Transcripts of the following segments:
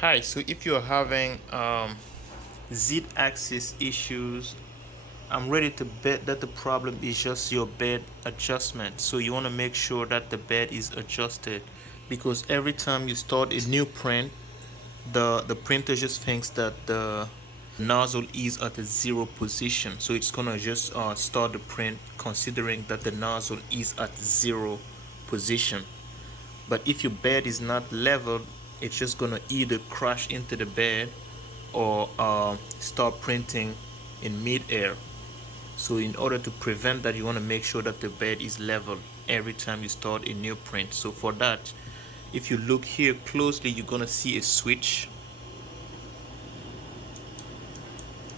Hi, so if you're having Z-axis issues, I'm ready to bet that the problem is just your bed adjustment. So you want to make sure that the bed is adjusted, because every time you start a new print, the printer just thinks that the nozzle is at a zero position. So it's gonna just start the print considering that the nozzle is at zero position. But if your bed is not leveled, it's just gonna either crash into the bed or start printing in mid-air. So in order to prevent that, you want to make sure that the bed is leveled every time you start a new print. So for that, if you look here closely, you're gonna see a switch.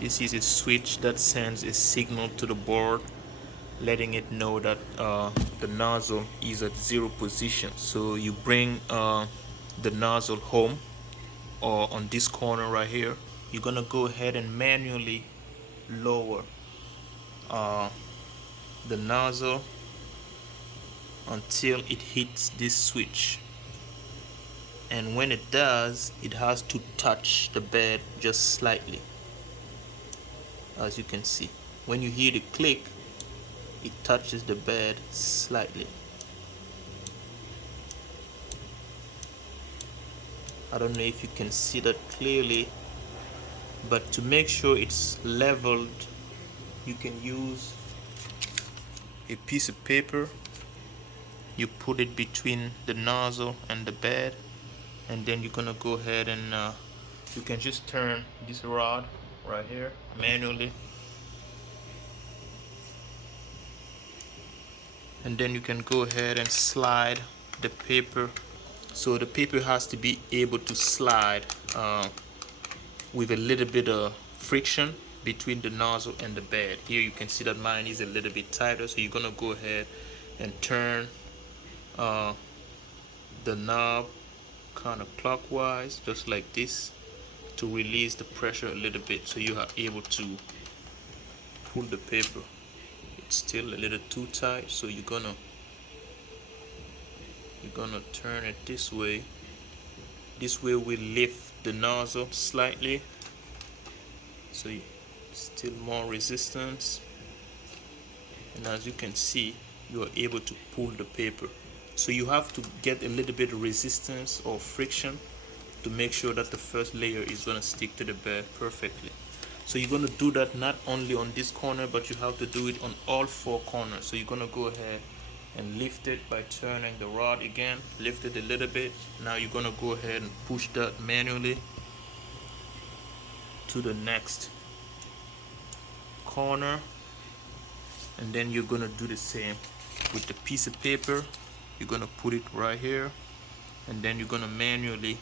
This is a switch that sends a signal to the board, letting it know that the nozzle is at zero position. So you bring the nozzle home, or on this corner right here, you're gonna go ahead and manually lower uh, the nozzle until it hits this switch. And when it does, it has to touch the bed just slightly. As you can see, when you hear the click, it touches the bed slightly. I don't know if you can see that clearly, but to make sure it's leveled, you can use a piece of paper. You put it between the nozzle and the bed, and then you're gonna go ahead and you can just turn this rod right here manually, and then you can go ahead and slide the paper. So the paper has to be able to slide with a little bit of friction between the nozzle and the bed. Here you can see that mine is a little bit tighter, so you're gonna go ahead and turn uh, the knob kind of clockwise, just like this, to release the pressure a little bit, so you are able to pull the paper. It's still a little too tight, so you're gonna turn it this way. This way will lift the nozzle slightly, so still more resistance. And as you can see, you are able to pull the paper. So you have to get a little bit of resistance or friction to make sure that the first layer is going to stick to the bed perfectly. So you're going to do that not only on this corner, but you have to do it on all four corners. So you're going to go ahead and lift it by turning the rod again. Lift it a little bit. Now you're going to go ahead and push that manually to the next corner, and then you're going to do the same with the piece of paper. You're going to put it right here, and then you're going to manually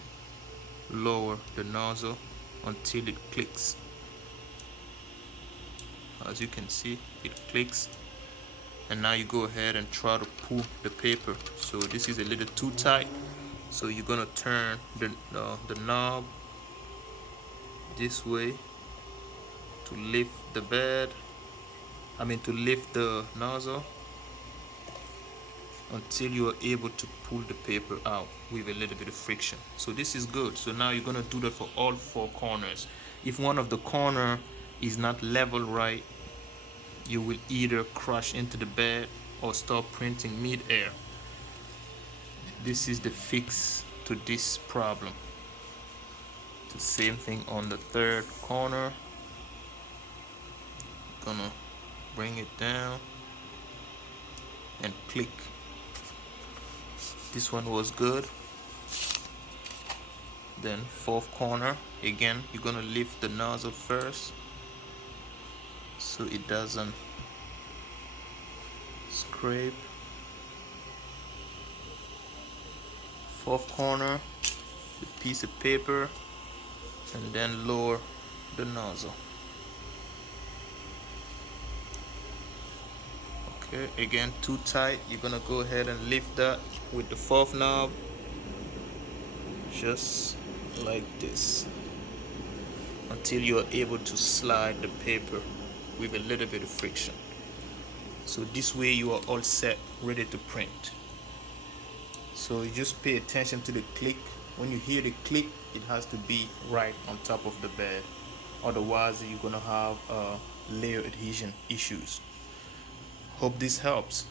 lower the nozzle until it clicks. As you can see, it clicks, and now you go ahead and try to pull the paper. So this is a little too tight, so you're going to turn the knob this way to lift the bed, to lift the nozzle until you are able to pull the paper out with a little bit of friction. So this is good. So now you're going to do that for all four corners. If one of the corner is not level right, you will either crash into the bed or start printing mid-air. This is the fix to this problem. The same thing on the third corner. Gonna bring it down and click. This one was good. Then fourth corner, again, you're gonna lift the nozzle first so it doesn't scrape. Fourth corner, the piece of paper, and then lower the nozzle. Okay, again, too tight. You're gonna go ahead and lift that with the fourth knob, just like this, until you are able to slide the paper with a little bit of friction. So this way you are all set, ready to print. So So you just pay attention to the click. When you hear the click, it has to be right on top of the bed. Otherwise, you're gonna have layer adhesion issues. Hope this helps.